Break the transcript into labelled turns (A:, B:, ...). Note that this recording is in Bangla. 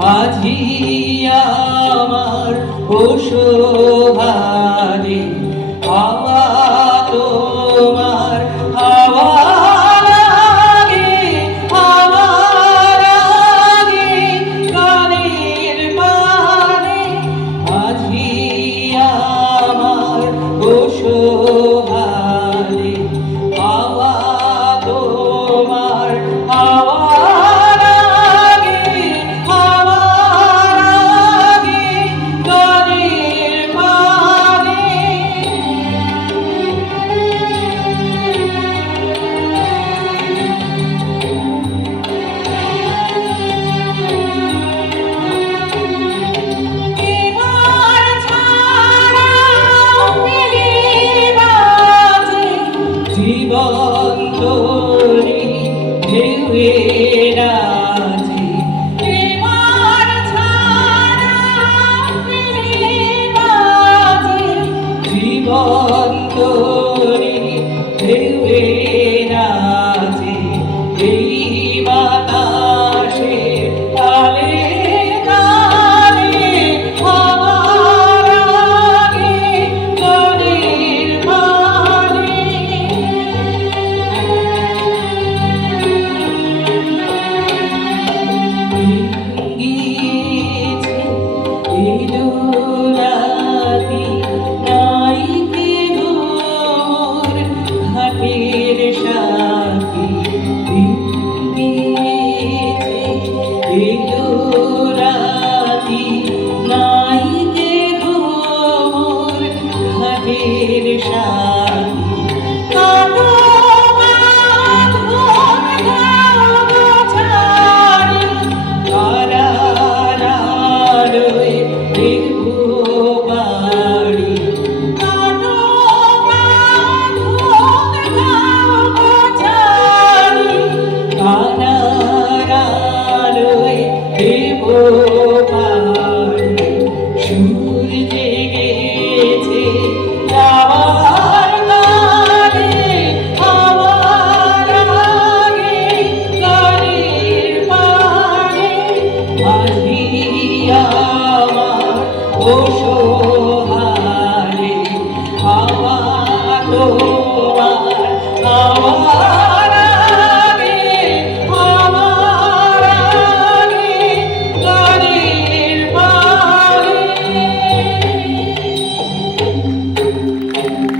A: মাঝি আমার ও শোভা জীবন Krishna. Oh